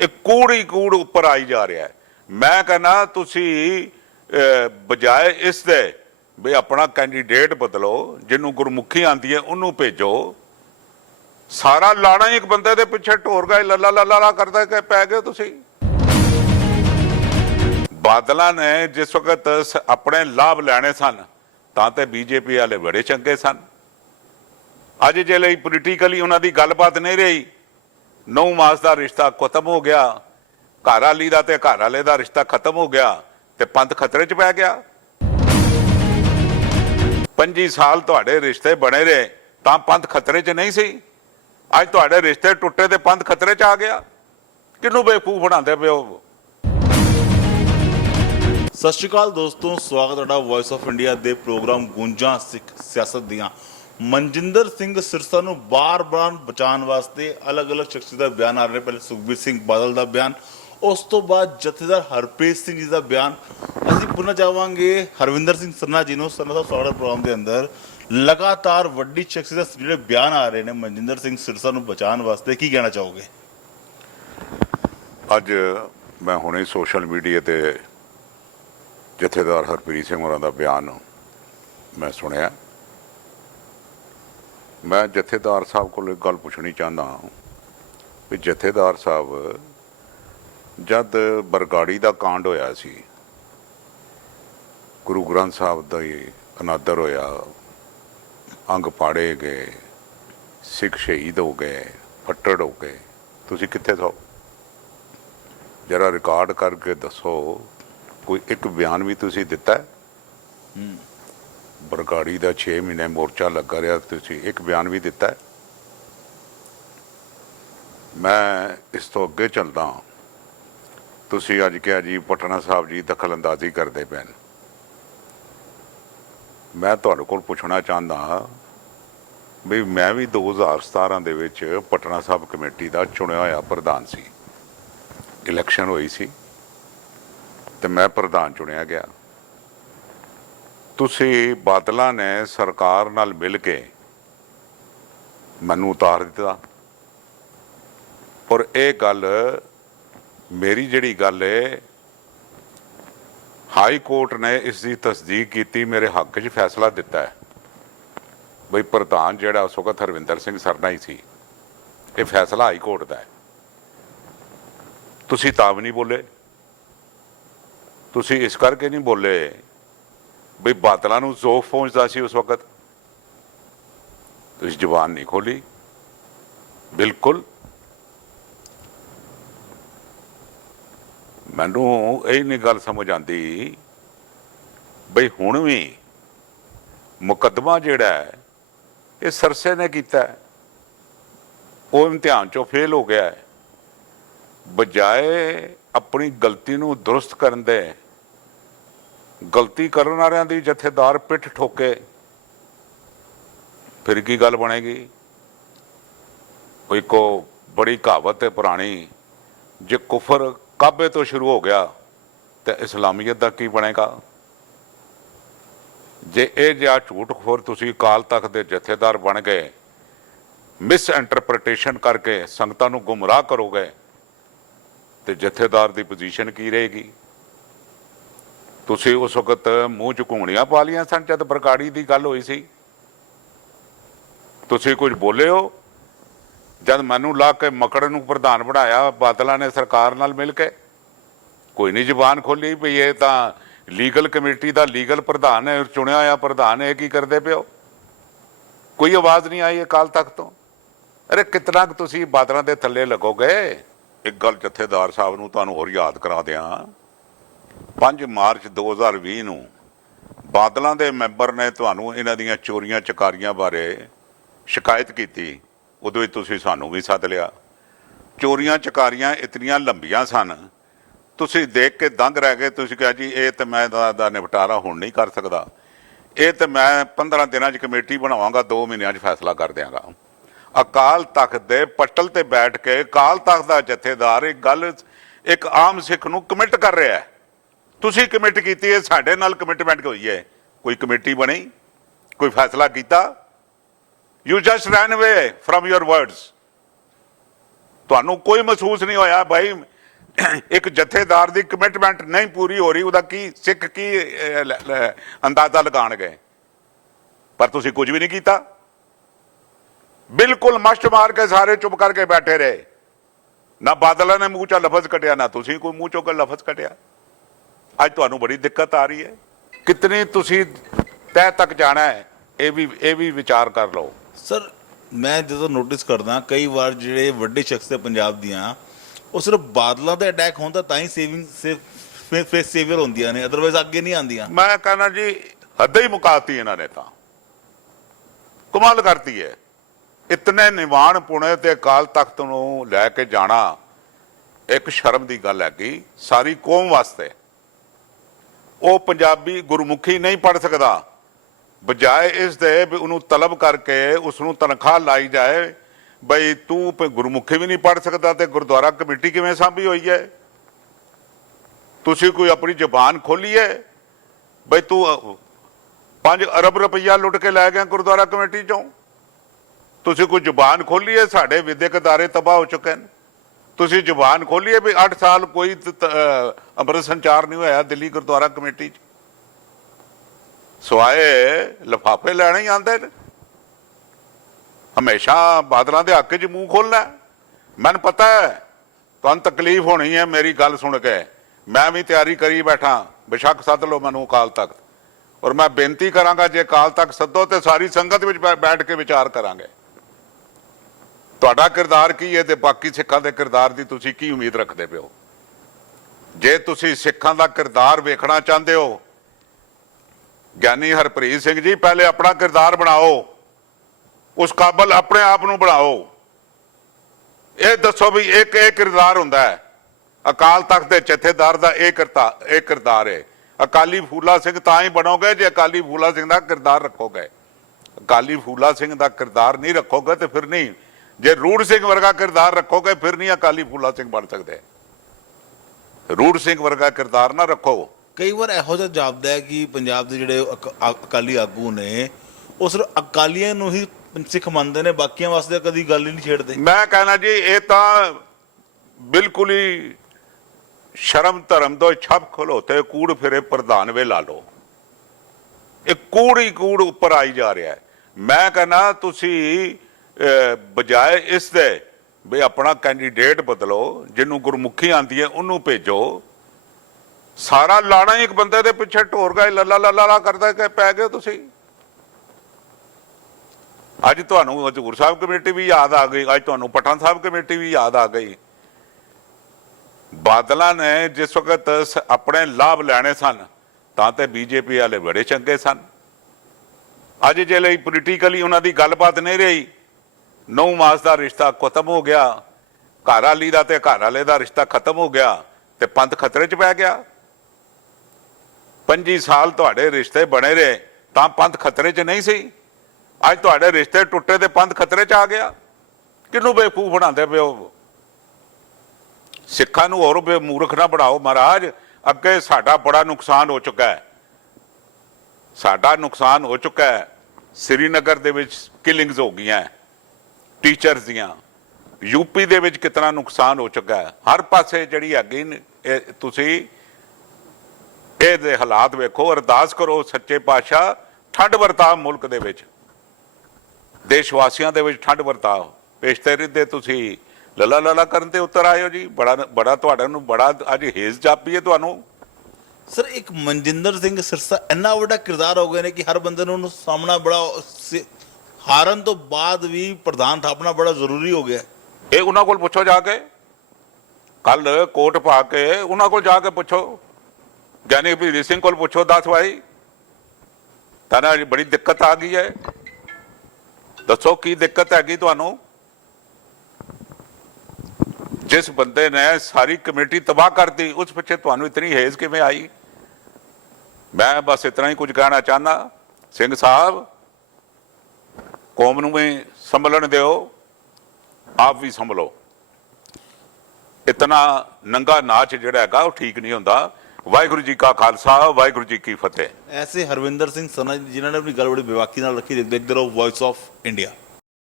ਇਹ ਕੂੜ ਹੀ ਕੂੜ ਉੱਪਰ ਆਈ ਜਾ ਰਿਹਾ ਹੈ। ਮੈਂ ਕਹਿੰਦਾ ਤੁਸੀਂ ਬਜਾਏ ਇਸ ਦੇ ਵੀ ਆਪਣਾ ਕੈਂਡੀਡੇਟ ਬਦਲੋ, ਜਿਹਨੂੰ ਗੁਰਮੁਖੀ ਆਂਦੀ ਹੈ ਉਹਨੂੰ ਭੇਜੋ। ਸਾਰਾ ਲਾਣਾ ਹੀ ਇੱਕ ਬੰਦੇ ਦੇ ਪਿੱਛੇ ਢੋਰ ਗਏ, ਲੱਲਾ ਲੱਲਾ ਕਰਦਾ ਕਿ ਪੈ ਗਏ ਤੁਸੀਂ। ਬਾਦਲਾਂ ਨੇ ਜਿਸ ਵਕਤ ਆਪਣੇ ਲਾਭ ਲੈਣੇ ਸਨ ਤਾਂ ਤੇ ਬੀਜੇਪੀ ਵਾਲੇ ਬੜੇ ਚੰਗੇ ਸਨ। ਅੱਜ ਜੇ ਲਈ ਪੋਲੀਟੀਕਲੀ ਉਹਨਾਂ ਦੀ ਗੱਲਬਾਤ ਨਹੀਂ ਰਹੀ, 9 ਮਾਸ ਦਾ ਰਿਸ਼ਤਾ ਖਤਮ ਹੋ ਗਿਆ, ਘਰ ਵਾਲੀ ਦਾ ਤੇ ਘਰ ਵਾਲੇ ਦਾ ਰਿਸ਼ਤਾ ਖਤਮ ਹੋ ਗਿਆ ਤੇ ਪੰਥ ਖਤਰੇ 'ਚ ਪੈ ਗਿਆ। 25 ਸਾਲ ਤੁਹਾਡੇ ਰਿਸ਼ਤੇ ਬਣੇ ਰਹੇ ਤਾਂ ਪੰਥ ਖਤਰੇ 'ਚ ਨਹੀਂ ਸੀ। ਅੱਜ ਤੁਹਾਡੇ ਰਿਸ਼ਤੇ ਟੁੱਟੇ ਤੇ ਪੰਥ ਖਤਰੇ 'ਚ ਆ ਗਿਆ। ਕਿਹਨੂੰ ਬੇਵਕੂਫ ਬਣਾਉਂਦੇ ਪਏ ਹੋ? ਸਤਿ ਸ਼੍ਰੀ ਅਕਾਲ ਦੋਸਤੋ, ਸਵਾਗਤ ਤੁਹਾਡਾ ਵੌਇਸ ਆਫ ਇੰਡੀਆ ਦੇ ਪ੍ਰੋਗਰਾਮ ਗੂੰਜਾਂ ਸਿੱਖ ਸਿਆਸਤ ਦੀਆਂ। ਮਨਜਿੰਦਰ ਸਿੰਘ ਸਿਰਸਾ ਨੂੰ ਬਾਰ-ਬਾਰ ਬਚਾਉਣ ਵਾਸਤੇ ਅਲੱਗ-ਅਲੱਗ ਸ਼ਖਸੀਅਤਾਂ ਦਾ ਬਿਆਨ ਆ ਰਹੇ। ਪਹਿਲੇ ਸੁਖਬੀਰ ਸਿੰਘ ਬਾਦਲ ਦਾ ਬਿਆਨ, ਉਸ ਤੋਂ ਬਾਅਦ ਜਥੇਦਾਰ ਹਰਪ੍ਰੀਤ ਸਿੰਘ ਜੀ ਦਾ ਬਿਆਨ। ਅਸੀਂ ਪੁੱਛਣਾ ਚਾਹਾਂਗੇ ਹਰਵਿੰਦਰ ਸਿੰਘ ਸਰਨਾ ਜੀ ਨੂੰ। ਸਰਨਾ ਸਾਹਿਬ, ਸਾਡੇ ਪ੍ਰੋਗਰਾਮ ਦੇ ਅੰਦਰ ਲਗਾਤਾਰ ਵੱਡੀ ਸ਼ਖਸੀਅਤਾਂ ਦੇ ਜਿਹੜੇ ਬਿਆਨ ਆ ਰਹੇ ਨੇ ਮਨਜਿੰਦਰ ਸਿੰਘ ਸਿਰਸਾ ਨੂੰ ਬਚਾਉਣ ਵਾਸਤੇ, ਕੀ ਕਹਿਣਾ ਚਾਹੋਗੇ? ਅੱਜ ਮੈਂ ਹੁਣੇ ਸੋਸ਼ਲ ਮੀਡੀਆ ਤੇ ਜਥੇਦਾਰ ਹਰਪ੍ਰੀਤ ਸਿੰਘ ਹੋਰਾਂ ਦਾ ਬਿਆਨ ਮੈਂ ਸੁਣਿਆ। ਮੈਂ ਜਥੇਦਾਰ ਸਾਹਿਬ ਕੋਲ ਇੱਕ ਗੱਲ ਪੁੱਛਣੀ ਚਾਹੁੰਦਾ ਵੀ ਜਥੇਦਾਰ ਸਾਹਿਬ, ਜਦ ਬਰਗਾੜੀ ਦਾ ਕਾਂਡ ਹੋਇਆ ਸੀ, ਗੁਰੂ ਗ੍ਰੰਥ ਸਾਹਿਬ ਦਾ ਹੀ ਅਨਾਦਰ ਹੋਇਆ, ਅੰਗ ਪਾੜੇ ਗਏ, ਸਿੱਖ ਸ਼ਹੀਦ ਹੋ ਗਏ, ਫੱਟੜ ਹੋ ਗਏ, ਤੁਸੀਂ ਕਿੱਥੇ ਸੋ? ਜਰਾ ਰਿਕਾਰਡ ਕਰਕੇ ਦੱਸੋ, ਕੋਈ ਇੱਕ ਬਿਆਨ ਵੀ ਤੁਸੀਂ ਦਿੱਤਾ? ਬਰਗਾੜੀ ਦਾ 6 ਮਹੀਨੇ ਮੋਰਚਾ ਲੱਗਾ ਰਿਹਾ, ਤੁਸੀਂ ਇੱਕ ਬਿਆਨ ਵੀ ਦਿੱਤਾ? ਮੈਂ ਇਸ ਤੋਂ ਅੱਗੇ ਚੱਲਦਾ। ਤੁਸੀਂ ਅੱਜ ਕਿਹਾ ਜੀ ਪਟਨਾ ਸਾਹਿਬ ਜੀ ਦਖਲ ਅੰਦਾਜ਼ੀ ਕਰਦੇ ਪਏ। ਮੈਂ ਤੁਹਾਡੇ ਕੋਲ ਪੁੱਛਣਾ ਚਾਹੁੰਦਾ ਵੀ ਮੈਂ ਵੀ 2017 ਦੇ ਵਿੱਚ ਪਟਨਾ ਸਾਹਿਬ ਕਮੇਟੀ ਦਾ ਚੁਣਿਆ ਹੋਇਆ ਪ੍ਰਧਾਨ ਸੀ। ਇਲੈਕਸ਼ਨ ਹੋਈ ਸੀ ਤੇ ਮੈਂ ਪ੍ਰਧਾਨ ਚੁਣਿਆ ਗਿਆ। ਤੁਸੀਂ ਬਾਦਲਾਂ ਨੇ ਸਰਕਾਰ ਨਾਲ ਮਿਲ ਕੇ ਮੈਨੂੰ ਉਤਾਰ ਦਿੱਤਾ। ਔਰ ਇਹ ਗੱਲ, ਮੇਰੀ ਜਿਹੜੀ ਗੱਲ ਹੈ, ਹਾਈ ਕੋਰਟ ਨੇ ਇਸ ਦੀ ਤਸਦੀਕ ਕੀਤੀ, ਮੇਰੇ ਹੱਕ 'ਚ ਫੈਸਲਾ ਦਿੱਤਾ ਹੈ ਬਈ ਪ੍ਰਧਾਨ ਜਿਹੜਾ ਉਸ ਵਕਤ ਹਰਵਿੰਦਰ ਸਿੰਘ ਸਰਨਾ ਹੀ ਸੀ। ਇਹ ਫੈਸਲਾ ਹਾਈ ਕੋਰਟ ਦਾ ਹੈ। ਤੁਸੀਂ ਤਾਂ ਵੀ ਨਹੀਂ ਬੋਲੇ। ਤੁਸੀਂ ਇਸ ਕਰਕੇ ਨਹੀਂ ਬੋਲੇ ਬਈ ਬਾਦਲਾਂ ਨੂੰ ਜ਼ੋਫ ਪਹੁੰਚਦਾ ਸੀ ਉਸ ਵਕਤ। ਤੁਸੀਂ ਜ਼ੁਬਾਨ ਨਹੀਂ ਖੋਲੀ ਬਿਲਕੁਲ। ਮੈਨੂੰ ਇਹ ਨਹੀਂ ਗੱਲ ਸਮਝ ਆਉਂਦੀ ਬਈ ਹੁਣ ਵੀ ਮੁਕੱਦਮਾ ਜਿਹੜਾ ਹੈ ਇਹ ਸਰਸੇ ਨੇ ਕੀਤਾ, ਉਹ ਇਮਤਿਹਾਨ 'ਚੋਂ ਫੇਲ ਹੋ ਗਿਆ ਹੈ। ਬਜਾਏ ਆਪਣੀ ਗਲਤੀ ਨੂੰ ਦਰੁਸਤ ਕਰਨ ਦੇ, ਗਲਤੀ ਕਰਨ ਵਾਲਿਆਂ ਦੀ ਜਥੇਦਾਰ ਪਿੱਠ ਠੋਕੇ, ਫਿਰ ਕੀ ਗੱਲ ਬਣੇਗੀ? ਉਹ ਇੱਕੋ ਬੜੀ ਕਹਾਵਤ ਹੈ ਪੁਰਾਣੀ, ਜੇ ਕੁਫਰ ਕਾਬੇ ਤੋਂ ਸ਼ੁਰੂ ਹੋ ਗਿਆ ਤੇ ਇਸਲਾਮੀਅਤ ਦਾ ਕੀ ਬਣੇਗਾ? ਜੇ ਇਹ ਜਿਹਾ ਝੂਠਖੋਰ ਤੁਸੀਂ ਅਕਾਲ ਤਖਤ ਦੇ ਜਥੇਦਾਰ ਬਣ ਗਏ, ਮਿਸ ਇੰਟਰਪ੍ਰੀਟੇਸ਼ਨ ਕਰਕੇ ਸੰਗਤਾਂ ਨੂੰ ਗੁੰਮਰਾਹ ਕਰੋਗੇ ਤੇ ਜਥੇਦਾਰ ਦੀ ਪੋਜੀਸ਼ਨ ਕੀ ਰਹੇਗੀ? ਤੁਸੀਂ ਉਸ ਵਕਤ ਮੂੰਹ 'ਚ ਘੂੰਗਣੀਆਂ ਪਾ ਲਈਆਂ ਸਨ ਜਦ ਬਰਗਾੜੀ ਦੀ ਗੱਲ ਹੋਈ ਸੀ। ਤੁਸੀਂ ਕੁਝ ਬੋਲੇ ਹੋ? ਜਦ ਮੈਨੂੰ ਲਾ ਕੇ ਮਕੜ ਨੂੰ ਪ੍ਰਧਾਨ ਬਣਾਇਆ ਬਾਦਲਾਂ ਨੇ ਸਰਕਾਰ ਨਾਲ ਮਿਲ ਕੇ, ਕੋਈ ਨਹੀਂ ਜ਼ੁਬਾਨ ਖੋਲੀ ਵੀ ਇਹ ਤਾਂ ਲੀਗਲ ਕਮੇਟੀ ਦਾ ਲੀਗਲ ਪ੍ਰਧਾਨ ਹੈ, ਚੁਣਿਆ ਹੋਇਆ ਪ੍ਰਧਾਨ ਹੈ, ਕੀ ਕਰਦੇ ਪਿਓ? ਕੋਈ ਆਵਾਜ਼ ਨਹੀਂ ਆਈ ਅਕਾਲ ਤਖਤ ਤੋਂ। ਅਰੇ ਕਿਤਨਾ ਕੁ ਤੁਸੀਂ ਬਾਦਲਾਂ ਦੇ ਥੱਲੇ ਲੱਗੋਗੇ? ਇੱਕ ਗੱਲ ਜਥੇਦਾਰ ਸਾਹਿਬ ਨੂੰ ਤੁਹਾਨੂੰ ਹੋਰ ਯਾਦ ਕਰਾ ਦਿਆਂ, 5 ਮਾਰਚ 2020 ਨੂੰ ਬਾਦਲਾਂ ਦੇ ਮੈਂਬਰ ਨੇ ਤੁਹਾਨੂੰ ਇਹਨਾਂ ਦੀਆਂ ਚੋਰੀਆਂ ਚਕਾਰੀਆਂ ਬਾਰੇ ਸ਼ਿਕਾਇਤ ਕੀਤੀ। ਉਦੋਂ ਹੀ ਤੁਸੀਂ ਸਾਨੂੰ ਵੀ ਸੱਦ ਲਿਆ। ਚੋਰੀਆਂ ਚਕਾਰੀਆਂ ਇਤਨੀਆਂ ਲੰਬੀਆਂ ਸਨ, ਤੁਸੀਂ ਦੇਖ ਕੇ ਦੰਗ ਰਹਿ ਗਏ। ਤੁਸੀਂ ਕਿਹਾ ਜੀ ਇਹ ਤਾਂ ਮੈਂ ਦਾ ਨਿਪਟਾਰਾ ਹੁਣ ਨਹੀਂ ਕਰ ਸਕਦਾ, ਇਹ ਤਾਂ ਮੈਂ 15 ਦਿਨਾਂ 'ਚ ਕਮੇਟੀ ਬਣਾਵਾਂਗਾ, 2 ਮਹੀਨਿਆਂ 'ਚ ਫੈਸਲਾ ਕਰ ਦਿਆਂਗਾ। ਅਕਾਲ ਤਖਤ ਦੇ ਪਟਲ ਤੇ ਬੈਠ ਕੇ ਅਕਾਲ ਤਖਤ ਦਾ ਜਥੇਦਾਰ ਇੱਕ ਗੱਲ ਇੱਕ ਆਮ ਸਿੱਖ ਨੂੰ ਕਮਿਟ ਕਰ ਰਿਹਾ ਹੈ। ਤੁਸੀਂ ਕਮਿਟ ਕੀਤੀ ਹੈ, ਸਾਡੇ ਨਾਲ ਕਮਿਟਮੈਂਟ ਹੋਈ ਹੈ, ਕੋਈ ਕਮੇਟੀ ਬਣੀ, ਕੋਈ ਫੈਸਲਾ ਕੀਤਾ? You just ran away from your words. ਤੁਹਾਨੂੰ ਕੋਈ ਮਹਿਸੂਸ ਨਹੀਂ ਹੋਇਆ ਭਾਈ ਇੱਕ ਜਥੇਦਾਰ ਦੀ ਕਮਿਟਮੈਂਟ ਨਹੀਂ ਪੂਰੀ ਹੋ ਰਹੀ, ਉਹਦਾ ਕੀ ਸਿੱਖ ਕੀ ਅੰਦਾਜ਼ਾ ਲਗਾਉਣਗੇ? ਪਰ ਤੁਸੀਂ ਕੁਝ ਵੀ ਨਹੀਂ ਕੀਤਾ, ਬਿਲਕੁਲ ਮਸ਼ਟ ਮਾਰ ਕੇ ਸਾਰੇ ਚੁੱਪ ਕਰਕੇ ਬੈਠੇ ਰਹੇ। ਨਾ ਬਾਦਲਾਂ ਨੇ ਮੂੰਹ ਚੋਂ ਲਫ਼ਜ਼ ਕੱਢਿਆ, ਨਾ ਤੁਸੀਂ ਕੋਈ ਮੂੰਹ ਚੋਂ ਕੋਈ ਲਫ਼ਜ਼ ਕੱਢਿਆ। ਅੱਜ ਤੁਹਾਨੂੰ ਬੜੀ ਦਿੱਕਤ ਆ ਰਹੀ ਹੈ। ਕਿਤਨੀ ਤੁਸੀਂ ਤਹਿ ਤੱਕ ਜਾਣਾ ਹੈ, ਇਹ ਵੀ ਵਿਚਾਰ ਕਰ ਲਓ। ਸਰ ਮੈਂ ਜਦੋਂ ਨੋਟਿਸ ਕਰਦਾ ਕਈ ਵਾਰ ਜਿਹੜੇ ਵੱਡੇ ਸ਼ਖਸ ਪੰਜਾਬ ਦੀਆਂ ਉਹ ਸਿਰਫ ਬਾਦਲਾਂ ਦਾ ਅਟੈਕ ਹੁੰਦਾ ਤਾਂ ਹੀ ਸੇਵੀਅਰ ਹੁੰਦੀਆਂ ਨੇ, ਅਦਰਵਾਈਜ਼ ਅੱਗੇ ਨਹੀਂ ਆਉਂਦੀਆਂ। ਮੈਂ ਕਹਿੰਦਾ ਜੀ ਹੱਦ ਹੀ ਮੁਕਾਤੀ ਇਹਨਾਂ ਨੇ, ਤਾਂ ਕਮਾਲ ਕਰਤੀ ਹੈ। ਇਤਨੇ ਨਿਵਾਣ ਪੁਣੇ ਤੇ ਅਕਾਲ ਤਖਤ ਨੂੰ ਲੈ ਕੇ ਜਾਣਾ ਇੱਕ ਸ਼ਰਮ ਦੀ ਗੱਲ ਹੈਗੀ ਸਾਰੀ ਕੌਮ ਵਾਸਤੇ। ਉਹ ਪੰਜਾਬੀ ਗੁਰਮੁਖੀ ਨਹੀਂ ਪੜ੍ਹ ਸਕਦਾ, ਬਜਾਏ ਇਸ ਦੇ ਵੀ ਉਹਨੂੰ ਤਲਬ ਕਰਕੇ ਉਸ ਨੂੰ ਤਨਖਾਹ ਲਾਈ ਜਾਏ ਬਈ ਤੂੰ ਗੁਰਮੁਖੀ ਵੀ ਨਹੀਂ ਪੜ੍ਹ ਸਕਦਾ ਤੇ ਗੁਰਦੁਆਰਾ ਕਮੇਟੀ ਕਿਵੇਂ ਸਾਂਭੀ ਹੋਈ ਹੈ? ਤੁਸੀਂ ਕੋਈ ਆਪਣੀ ਜ਼ੁਬਾਨ ਖੋਲੀ ਹੈ ਬਈ ਤੂੰ 5 ਅਰਬ ਰੁਪਈਆ ਲੁੱਟ ਕੇ ਲੈ ਗਿਆ ਗੁਰਦੁਆਰਾ ਕਮੇਟੀ ਚੋਂ? ਤੁਸੀਂ ਕੋਈ ਜ਼ੁਬਾਨ ਖੋਲੀ ਹੈ? ਸਾਡੇ ਵਿਦਿਅਕ ਅਦਾਰੇ ਤਬਾਹ ਹੋ ਚੁੱਕੇ ਨੇ। ਤੁਸੀਂ ਜ਼ੁਬਾਨ ਖੋਲੀ ਹੈ ਵੀ 8 ਸਾਲ ਕੋਈ ਅੰਮ੍ਰਿਤ ਸੰਚਾਰ ਨਹੀਂ ਹੋਇਆ ਦਿੱਲੀ ਗੁਰਦੁਆਰਾ ਕਮੇਟੀ 'ਚ, ਸਵਾਏ ਲਿਫਾਫੇ ਲੈਣੇ ਹੀ ਆਉਂਦੇ ਨੇ। ਹਮੇਸ਼ਾ ਬਾਦਲਾਂ ਦੇ ਹੱਕ 'ਚ ਮੂੰਹ ਖੋਲਣਾ। ਮੈਨੂੰ ਪਤਾ ਹੈ ਤੁਹਾਨੂੰ ਤਕਲੀਫ ਹੋਣੀ ਹੈ ਮੇਰੀ ਗੱਲ ਸੁਣ ਕੇ, ਮੈਂ ਵੀ ਤਿਆਰੀ ਕਰੀ ਬੈਠਾ, ਬੇਸ਼ੱਕ ਸੱਦ ਲਓ ਮੈਨੂੰ ਅਕਾਲ ਤਖਤ, ਔਰ ਮੈਂ ਬੇਨਤੀ ਕਰਾਂਗਾ ਜੇ ਅਕਾਲ ਤਖਤ ਸੱਦੋ ਤੇ ਸਾਰੀ ਸੰਗਤ ਵਿੱਚ ਬੈਠ ਕੇ ਵਿਚਾਰ ਕਰਾਂਗੇ ਤੁਹਾਡਾ ਕਿਰਦਾਰ ਕੀ ਹੈ ਤੇ ਬਾਕੀ ਸਿੱਖਾਂ ਦੇ ਕਿਰਦਾਰ ਦੀ ਤੁਸੀਂ ਕੀ ਉਮੀਦ ਰੱਖਦੇ ਪਿਓ। ਜੇ ਤੁਸੀਂ ਸਿੱਖਾਂ ਦਾ ਕਿਰਦਾਰ ਵੇਖਣਾ ਚਾਹੁੰਦੇ ਹੋ, ਗਿਆਨੀ ਹਰਪ੍ਰੀਤ ਸਿੰਘ ਜੀ ਪਹਿਲੇ ਆਪਣਾ ਕਿਰਦਾਰ ਬਣਾਓ, ਉਸ ਕਾਬਲ ਆਪਣੇ ਆਪ ਨੂੰ ਬਣਾਓ। ਇਹ ਦੱਸੋ ਵੀ ਇਹ ਕਿਰਦਾਰ ਹੁੰਦਾ ਹੈ। ਅਕਾਲ ਤਖਤ ਦੇ ਜਥੇਦਾਰ ਦਾ ਇਹ ਕਿਰਦਾਰ ਹੈ। ਅਕਾਲੀ ਫੂਲਾ ਸਿੰਘ ਤਾਂ ਹੀ ਬਣੋਗੇ ਜੇ ਅਕਾਲੀ ਫੂਲਾ ਸਿੰਘ ਦਾ ਕਿਰਦਾਰ ਰੱਖੋਗੇ। ਅਕਾਲੀ ਫੂਲਾ ਸਿੰਘ ਦਾ ਕਿਰਦਾਰ ਨਹੀਂ ਰੱਖੋਗੇ ਤੇ ਫਿਰ ਨਹੀਂ, ਜੇ ਰੂੜ ਸਿੰਘ ਵਰਗਾ ਕਿਰਦਾਰ ਰੱਖੋਗੇ ਫਿਰ ਨਹੀਂ ਅਕਾਲੀ ਫੂਲਾ ਸਿੰਘ ਬਣ ਸਕਦੇ। ਰੂੜ ਸਿੰਘ ਵਰਗਾ ਕਿਰਦਾਰ ਨਾ ਰੱਖੋ। ਕਈ ਵਾਰ ਇਹੋ ਜਿਹਾ ਜਾਪਦਾ ਹੈ ਕਿ ਪੰਜਾਬ ਦੇ ਜਿਹੜੇ ਅਕਾਲੀ ਆਗੂ ਨੇ ਉਹ ਸਿਰਫ ਅਕਾਲੀਆਂ ਨੂੰ ਹੀ ਸਿੱਖ ਮੰਨਦੇ ਨੇ, ਬਾਕੀਆਂ ਵਾਸਤੇ ਕਦੀ ਗੱਲ ਹੀ ਨਹੀਂ ਛੇੜਦੇ। ਮੈਂ ਕਹਿਣਾ ਜੀ ਇਹ ਤਾਂ ਬਿਲਕੁਲ ਹੀ ਸ਼ਰਮ ਧਰਮ ਤੋਂ ਛੱਪ ਖਲੋਤੇ ਕੂੜ ਫਿਰੇ ਪ੍ਰਧਾਨ ਵੇ ਲਾ ਲਓ। ਇਹ ਕੂੜ ਹੀ ਕੂੜ ਉੱਪਰ ਆਈ ਜਾ ਰਿਹਾ ਹੈ। ਮੈਂ ਕਹਿੰਦਾ ਤੁਸੀਂ ਬਜਾਏ ਇਸ ਦੇ ਵੀ ਆਪਣਾ ਕੈਂਡੀਡੇਟ ਬਦਲੋ, ਜਿਹਨੂੰ ਗੁਰਮੁਖੀ ਆਂਦੀ ਹੈ ਉਹਨੂੰ ਭੇਜੋ। ਸਾਰਾ ਲਾਣਾ ਹੀ ਇੱਕ ਬੰਦੇ ਦੇ ਪਿੱਛੇ ਢੋਰ ਗਏ, ਲੱਲਾ ਲੱਲਾ ਕਰਦਾ ਕਿ ਪੈ ਗਏ ਤੁਸੀਂ। ਅੱਜ ਤੁਹਾਨੂੰ ਹਜ਼ੂਰ ਸਾਹਿਬ ਕਮੇਟੀ ਵੀ ਯਾਦ ਆ ਗਈ, ਅੱਜ ਤੁਹਾਨੂੰ ਪਠਾਨ ਸਾਹਿਬ ਕਮੇਟੀ ਵੀ ਯਾਦ ਆ ਗਈ। ਬਾਦਲਾਂ ਨੇ ਜਿਸ ਵਕਤ ਆਪਣੇ ਲਾਭ ਲੈਣੇ ਸਨ ਤਾਂ ਤੇ ਬੀਜੇਪੀ ਵਾਲੇ ਬੜੇ ਚੰਗੇ ਸਨ। ਅੱਜ ਜੇ ਲਈ ਪੋਲੀਟੀਕਲੀ ਉਹਨਾਂ ਦੀ ਗੱਲਬਾਤ ਨਹੀਂ ਰਹੀ, 9 ਮਾਸ ਦਾ ਰਿਸ਼ਤਾ ਖਤਮ ਹੋ ਗਿਆ, ਘਰ ਵਾਲੀ ਦਾ ਤੇ ਘਰ ਵਾਲੇ ਦਾ ਰਿਸ਼ਤਾ ਖਤਮ ਹੋ ਗਿਆ ਤੇ ਪੰਥ ਖਤਰੇ 'ਚ ਪੈ ਗਿਆ। 25 ਸਾਲ ਤੁਹਾਡੇ ਰਿਸ਼ਤੇ ਬਣੇ ਰਹੇ ਤਾਂ ਪੰਥ ਖਤਰੇ 'ਚ ਨਹੀਂ ਸੀ। ਅੱਜ ਤੁਹਾਡੇ ਰਿਸ਼ਤੇ ਟੁੱਟੇ ਤੇ ਪੰਥ ਖਤਰੇ 'ਚ ਆ ਗਿਆ। ਕਿਹਨੂੰ ਬੇਵਕੂਫ ਬਣਾਉਂਦੇ ਪਿਓ? ਸਿੱਖਾਂ ਨੂੰ ਹੋਰ ਮੂਰਖ ਨਾ ਬਣਾਓ ਮਹਾਰਾਜ। ਅੱਗੇ ਸਾਡਾ ਬੜਾ ਨੁਕਸਾਨ ਹੋ ਚੁੱਕਾ ਹੈ, ਸਾਡਾ ਨੁਕਸਾਨ ਹੋ ਚੁੱਕਾ ਹੈ। ਸ੍ਰੀਨਗਰ ਦੇ ਵਿੱਚ ਕਿਲਿੰਗਸ ਹੋ ਗਈਆਂ ਟੀਚਰਸ ਦੀਆਂ, ਯੂਪੀ ਦੇ ਵਿੱਚ ਕਿਤਨਾ ਨੁਕਸਾਨ ਹੋ ਚੁੱਕਾ ਹੈ। ਹਰ ਪਾਸੇ ਜਿਹੜੀ ਹੈਗੀ ਤੁਸੀਂ ਇਹਦੇ ਹਾਲਾਤ ਵੇਖੋ। ਅਰਦਾਸ ਕਰੋ ਸੱਚੇ ਪਾਤਸ਼ਾਹ ਠੰਡ ਵਰਤਾਓ ਮੁਲਕ ਦੇ ਵਿੱਚ, ਦੇਸ਼ ਵਾਸੀਆਂ ਦੇ ਵਿੱਚ ਠੰਡ ਵਰਤਾਓ। ਪੇਸ਼ਤਰੀ ਦੇ ਤੁਸੀਂ ਲੱਲਾ ਲੱਲਾ ਕਰਨ ਤੇ ਉੱਤਰ ਆਇਓ ਜੀ। ਬੜਾ ਤੁਹਾਡਾ ਨੂੰ ਬੜਾ ਅੱਜ ਹੇਜ਼ ਜਾਪੀ ਹੈ ਤੁਹਾਨੂੰ। ਸਰ ਇੱਕ ਮਨਜਿੰਦਰ ਸਿੰਘ ਸਿਰਸਾ ਇੰਨਾ ਵੱਡਾ ਕਿਰਦਾਰ ਹੋ ਗਏ ਨੇ ਕਿ ਹਰ ਬੰਦੇ ਨੂੰ ਉਹਨੂੰ ਸਾਹਮਣਾ ਬੜਾ, ਹਾਰਨ ਤੋਂ ਬਾਅਦ ਵੀ ਪ੍ਰਧਾਨ ਥਾਪਣਾ ਬੜਾ ਜ਼ਰੂਰੀ ਹੋ ਗਿਆ। ਇਹ ਉਹਨਾਂ ਕੋਲ ਪੁੱਛੋ ਜਾ ਕੇ, ਕੱਲ ਕੋਟ ਪਾ ਕੇ ਉਹਨਾਂ ਕੋਲ ਜਾ ਕੇ ਪੁੱਛੋ, ਗਿਆਨੀ ਹਰਪ੍ਰੀਤ ਸਿੰਘ ਕੋਲ ਪੁੱਛੋ। 10 ਭਾਈ ਤਾਂ ਬੜੀ ਦਿੱਕਤ ਆ ਗਈ ਹੈ, ਦੱਸੋ ਕੀ ਦਿੱਕਤ ਹੈਗੀ ਤੁਹਾਨੂੰ? ਜਿਸ ਬੰਦੇ ਨੇ ਸਾਰੀ ਕਮੇਟੀ ਤਬਾਹ ਕਰਤੀ ਉਸ ਪਿੱਛੇ ਤੁਹਾਨੂੰ ਇਤਨੀ ਹੇਜ਼ ਕਿਵੇਂ ਆਈ? ਮੈਂ ਬਸ ਇਤਨਾ ਹੀ ਕੁਝ ਕਹਿਣਾ ਚਾਹੁੰਦਾ, ਸਿੰਘ ਸਾਹਿਬ ਕੌਮ ਨੂੰ ਵੀ ਸੰਭਲਣ ਦਿਓ, ਆਪ ਵੀ ਸੰਭਲੋ। ਇਤਨਾ ਨੰਗਾ ਨਾਚ ਜਿਹੜਾ ਹੈਗਾ ਉਹ ਠੀਕ ਨਹੀਂ ਹੁੰਦਾ। ਵਾਹਿਗੁਰੂ ਜੀ ਕਾ ਖਾਲਸਾ, ਵਾਹਿਗੁਰੂ ਜੀ ਕੀ ਫਤਿਹ। ਐਸੇ ਹਰਵਿੰਦਰ ਸਿੰਘ ਸਨਾ ਜਿਨ੍ਹਾਂ ਨੇ ਆਪਣੀ ਗੱਲ ਬੜੀ ਬੇਬਾਕੀ ਨਾਲ ਰੱਖੀ। ਦੇਖਦੇ ਰਹੋ ਵੌਇਸ ਆਫ ਇੰਡੀਆ।